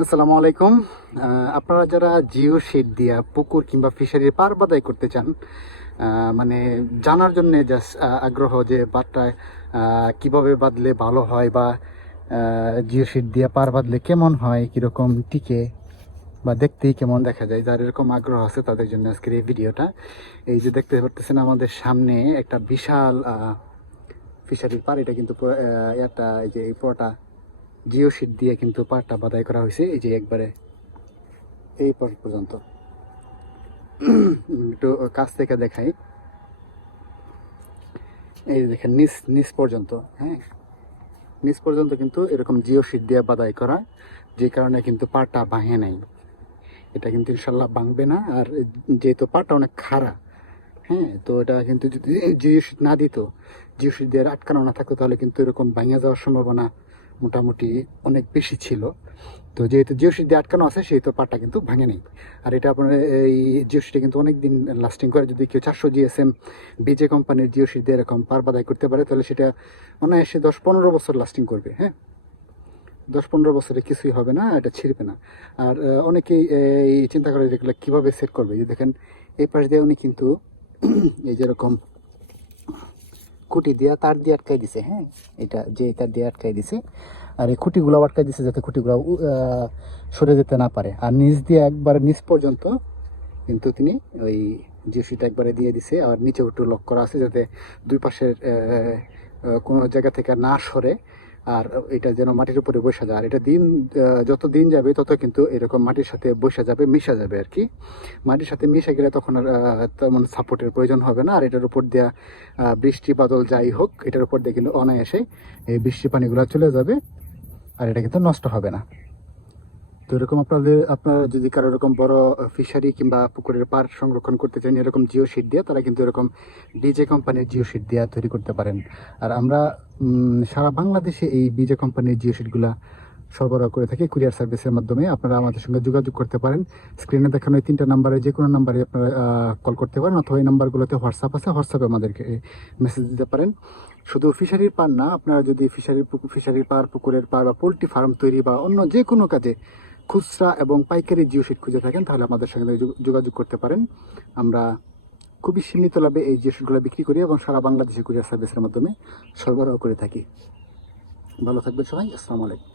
আসসালামু আলাইকুম। আপনারা যারা জিও শিট দিয়া পুকুর কিংবা ফিশারির পার বাদাই করতে চান, মানে জানার জন্যে জাস্ট আগ্রহ যে পারটায় কীভাবে বাঁধলে ভালো হয় বা জিও শিট দিয়া পার বাঁধলে কেমন হয়, কীরকম টিকে বা দেখতেই কেমন দেখা যায়, যার এরকম আগ্রহ আছে তাদের জন্য আজকের এই ভিডিওটা। এই যে দেখতে পারতেছেন আমাদের সামনে একটা বিশাল ফিশারির পার, এটা কিন্তু পুরো একটা এই যে এই পুরোটা জিও শিট দিয়ে কিন্তু পারটা বাদাই করা হয়েছে। এই যে একবারে এই পর্যন্ত একটু কাছ থেকে দেখাই। এই যে দেখেন নিচ নিচ পর্যন্ত, হ্যাঁ, নিচ পর্যন্ত কিন্তু এরকম জিও শিট দিয়ে বাদাই করা, যে কারণে কিন্তু পাটা ভাঙে নাই। এটা কিন্তু ইনশাল্লাহ ভাঙবে না। আর যেহেতু পাটা অনেক খাড়া, হ্যাঁ, তো এটা কিন্তু যদি জিও শিট না দিত, জিও শিট দিয়ে আটকানো না থাকতো, তাহলে কিন্তু এরকম ভাঙে যাওয়ার সম্ভাবনা মোটামুটি অনেক বেশি ছিল। তো যেহেতু জিও শিট দিয়ে আটকানো আছে, সেহেতু পাটটা কিন্তু ভাঙে নেই। আর এটা আপনার এই জিও শিটে কিন্তু অনেক দিন লাস্টিং করে। যদি কেউ 400 জিএসএম বিজে কোম্পানির জিও শিট দিয়ে এরকম পার বাদাই করতে পারে, তাহলে সেটা অনায়াসে 10-15 বছর লাস্টিং করবে। হ্যাঁ, 10-15 বছরে কিছুই হবে না, এটা ছিঁড়বে না। আর অনেকেই এই চিন্তা করে যেগুলো কীভাবে সেট করবে। যে দেখেন এই পাশ দিয়ে উনি কিন্তু এই যেরকম খুঁটি দিয়ে তার দিয়ে আটকাই দিছে। হ্যাঁ, এটা যে তার দিয়ে আটকাই দিছে, আর এই খুঁটিগুলো আটকাই দিছে যাতে খুঁটিগুলো সরে যেতে না পারে। আর নিচ দিয়ে একবার নিচ পর্যন্ত কিন্তু তিনি ওই জিওসিটা একবারে দিয়ে দিছে। আর নিচে একটু লক করা আছে যাতে দুই পাশের কোনো জায়গা থেকে না সরে, আর এটা যেন মাটির উপরে বসা যায়। আর এটা যত দিন যাবে তত কিন্তু এরকম মাটির সাথে বসা যাবে, মিশা যাবে আর কি। মাটির সাথে মিশে গেলে তখন আর তেমন সাপোর্টের প্রয়োজন হবে না। আর এটার উপর দেওয়া বৃষ্টি বাদল যাই হোক, এটার উপর দিয়ে কিন্তু অনায়াসে এই বৃষ্টি পানিগুলো চলে যাবে, আর এটা কিন্তু নষ্ট হবে না। তো এরকম আপনারা যদি কারো এরকম বড় ফিশারি কিংবা পুকুরের পার সংরক্ষণ করতে চান, এরকম জিও শিট দিয়ে, তারা কিন্তু এরকম বিজে কোম্পানির জিও শিট দিয়ে তৈরি করতে পারেন। আর আমরা সারা বাংলাদেশে এই বিজে কোম্পানির জিও শিটগুলা সরবরাহ করে থাকি কুরিয়ার সার্ভিসের মাধ্যমে। আপনারা আমাদের সঙ্গে যোগাযোগ করতে পারেন। স্ক্রিনে দেখানো এই 3টা নাম্বারে যে কোনো নাম্বারে আপনারা কল করতে পারেন, অথবা এই নাম্বারগুলোতে হোয়াটসঅ্যাপ আছে, হোয়াটসঅ্যাপে আমাদেরকে মেসেজ দিতে পারেন। শুধু ফিশারির পার না, আপনারা যদি ফিশারির পার, পুকুরের পার বা পোলট্রি ফার্ম তৈরি বা অন্য যে কোনো কাজে খুচরা এবং পাইকারি জিও শিট খুঁজে থাকেন, তাহলে আমাদের সঙ্গে যোগাযোগ করতে পারেন। আমরা খুবই সীমিত লাভে এই জিও শিটগুলো বিক্রি করি এবং সারা বাংলাদেশে কুরিয়ার সার্ভিসের মাধ্যমে সরবরাহ করে থাকি। ভালো থাকবেন সবাই। আসসালামু আলাইকুম।